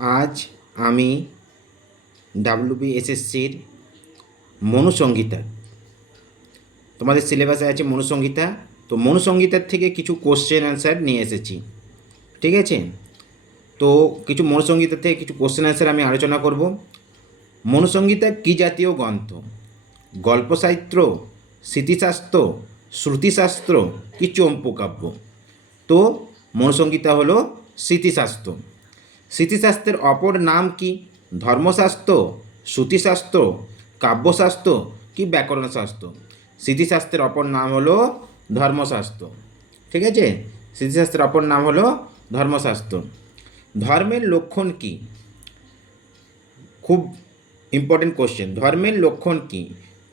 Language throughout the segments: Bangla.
আজ আমি ডাব্লিউবিএসএসসির মনুসংহিতা, তোমাদের সিলেবাসে আছে মনুসংহিতা, তো মনুসংহিতার থেকে কিছু কোশ্চেন অ্যান্সার নিয়ে এসেছি। ঠিক আছে, তো কিছু মনুসংহিতার থেকে কিছু কোশ্চেন অ্যান্সার আমি আলোচনা করব। মনুসংহিতা কী জাতীয় গ্রন্থ? গল্প সাহিত্য, স্মৃতিশাস্ত্র, শ্রুতিশাস্ত্র কি চম্পু-কাব্য? তো মনুসংহিতা হলো স্মৃতিশাস্ত্র। স্মৃতিশাস্ত্রের অপর নাম কি? ধর্মশাস্ত্র, শ্রুতিশাস্ত্র, কাব্যশাস্ত্র কি ব্যাকরণশাস্ত্র? স্মৃতিশাস্ত্রের অপর নাম হলো ধর্মশাস্ত্র। ঠিক আছে, স্মৃতিশাস্ত্রের অপর নাম হলো ধর্মশাস্ত্র। ধর্মের লক্ষণ কি? খুব ইম্পর্টেন্ট কোশ্চেন। ধর্মের লক্ষণ কি?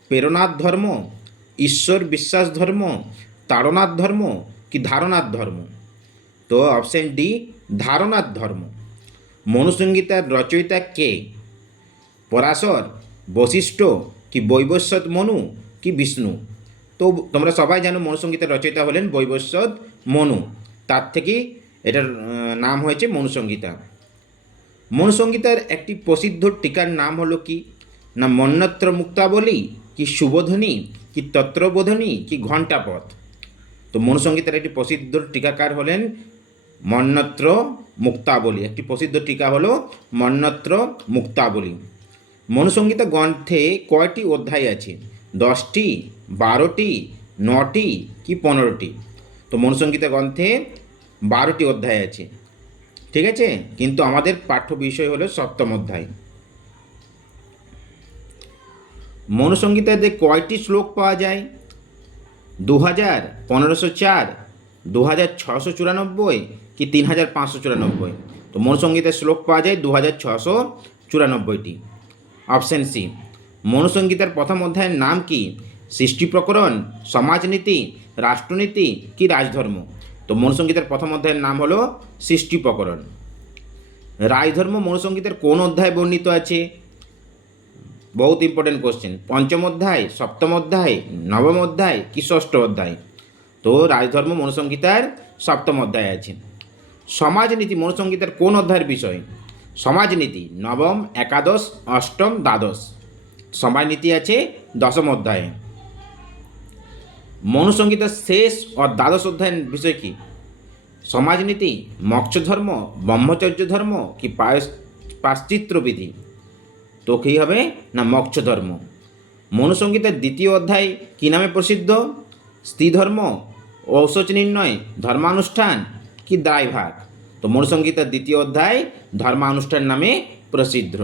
প্রেরণার ধর্ম, ঈশ্বর বিশ্বাস ধর্ম, তাড়নার ধর্ম কি ধারণার ধর্ম? তো অপশন ডি, ধারণার ধর্ম। মনুসংহিতার রচয়িতা কে? পরাশর, বশিষ্ঠ কি বৈবস্বত মনু কি বিষ্ণু? তো তোমরা সবাই জানো মনুসংহিতার রচয়িতা হলেন বৈবস্বত মনু, তার থেকেই এটার নাম হয়েছে মনুসংহিতা। মনুসংহিতার একটি প্রসিদ্ধ টিকার নাম হলো কি? না মন্বত্র মুক্তাবলী কি সুবোধনী কি তত্রবোধনী কি ঘণ্টাপথ? তো মনুসংহিতার একটি প্রসিদ্ধ টিকাকার হলেন মন্বত্র মুক্তাবলী। একটি প্রসিদ্ধ টিকা হলো মন্বত্র মুক্তাবলী। মনুসংহিতা গ্রন্থে কয়টি অধ্যায় আছে? 10টি, 12টি, 9টি কি 15টি? তো মনুসংহিতা গ্রন্থে 12টি অধ্যায় আছে। ঠিক আছে, কিন্তু আমাদের পাঠ্য বিষয় হলো 7ম অধ্যায়। মনুসংহিতাতে কয়টি শ্লোক পাওয়া যায়? 2000, 1504, 2694 কি 3594? তো মনুসংহিতার শ্লোক পাওয়া যায় 2694টি। Option C. মনুসংহিতার প্রথম অধ্যায়ের নাম কি? সৃষ্টি প্রকরণ, সমাজনীতি, রাষ্ট্রনীতি কি রাজধর্ম? তো মনুসংহিতার প্রথম অধ্যায়ের নাম হলো সৃষ্টি প্রকরণ। রাজধর্ম মনুসংহিতার কোন অধ্যায় বর্ণিত আছে? বহুত ইম্পর্টেন্ট কোশ্চেন। পঞ্চম অধ্যায়, সপ্তম অধ্যায়, নবম অধ্যায় কি ষষ্ঠ অধ্যায়? তো রাজধর্ম মনুসংহিতার সপ্তম অধ্যায় আছে। সমাজনীতি মনুসংহিতার কোন অধ্যায়ের বিষয়? সমাজনীতি নবম, একাদশ, অষ্টম, দ্বাদশ। সমাজনীতি আছে 10ম অধ্যায়ে। মনুসংহিতার শেষ ও দ্বাদশ অধ্যায়ের বিষয় কি? সমাজনীতি, মোক্ষধর্ম, ব্রহ্মচর্য ধর্ম কি পাশ্চিত্য বিধি? তো কী হবে না মোক্ষধর্ম। মনুসংহিতার দ্বিতীয় অধ্যায় কী নামে প্রসিদ্ধ? স্ত্রীধর্ম, ঔষধ নির্ণয়, ধর্মানুষ্ঠান কি দায়ভাগ? তো মনুসংহিতার দ্বিতীয় অধ্যায় ধর্মানুষ্ঠান নামে প্রসিদ্ধ।